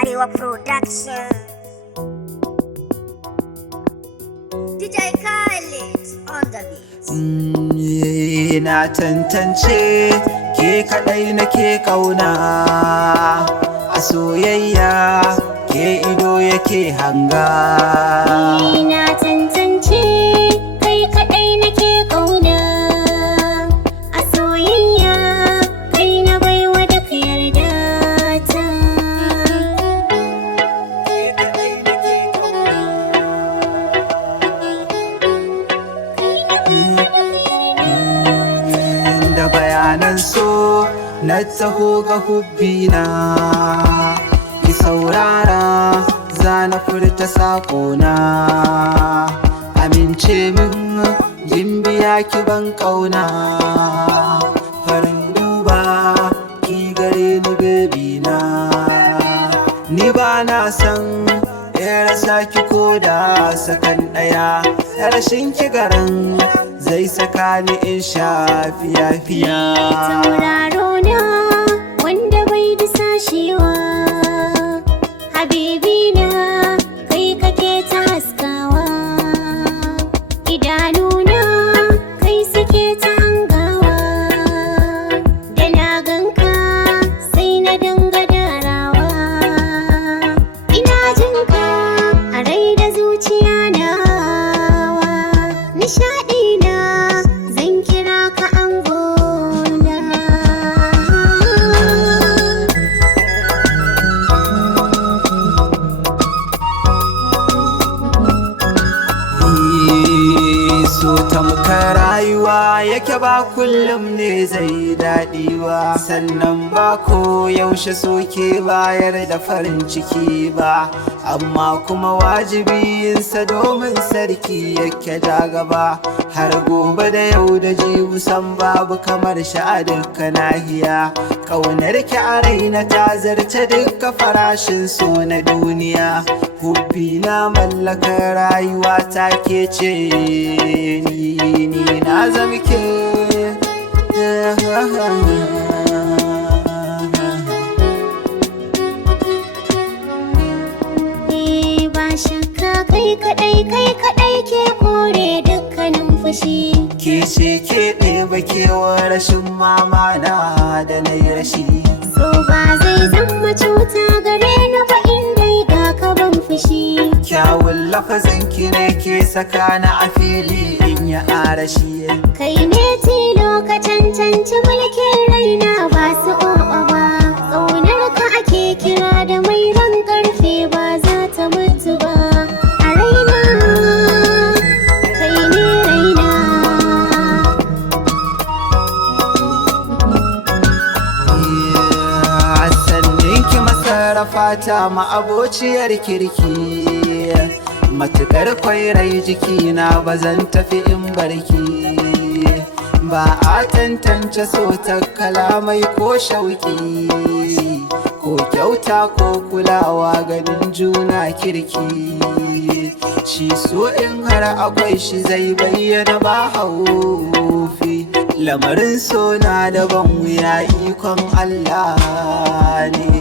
Arewa Production. DJ Khaled on the beat. Na tantance ke kadai nake kauna a soyayya ke ido yake hanga. Na tantance kai kadai nake kauna a soyayya kai na baiwa da ka yarda ta. Da bayanan so na taho ga hubbina, ki saurara za na furta saƙona. Amince min gimbiya ki ban ƙauna, farin duba ki gare ni bebina. Ni ba na san ya rasa ki koda sakan ɗaya, rashin ki garan zai saka ni in sha fiya-fiya. Tauraro na wanda bai disashewa, habibi na kai kake ta haskawa. Idanuna kai suke ta hangawa, da na ganka sai na dinga darawa. Ina jinka a rai da zuciya nawa, nishaɗi na zan kira ka angona. So tamkar rayuwa yake ba kullum ne zai daɗi ba, sannan ba ko yaushe soke bayar da farin ciki ba, amma kuma wajibi yinsa domin sarki yake ja gaba. Har gobe da yau da jibu san babu kamar shi a dukka nahiya. Ƙaunar ki a raina ta zarce dukka farashin so na duniya. Hubbi na mallakar rayuwa ta ke ce ni na zama ke. Ba shakka kai kadai ke kore dukkanin fushi. Ke ce ke ɗeba kewar rashin mama na da na yi rashi. So ba zai zama cuta gare ni ba inda ga ka ban fushi. Kyawun lafazin ki ne ke saka na a fili in ya arashi. Kai ne tilo ka cancanci mulkin raina ba su o'o ba. Ƙaunar ka ake kira da mai ran ƙarfe ba za ta mutu ba. A raina kai ne raina. Sannin ki masarrafa ta ma'abociyar kirki, matuƙar kwairai jikina ba zan tafi in barki. Ba a tantance so ta kalamai ko shauƙi, ko kyauta ko kulawa ganin juna kirki. Shi so in har akwai shi zai bayyana ba haufi. Lamarin so na daban wuya ikon Allah ne.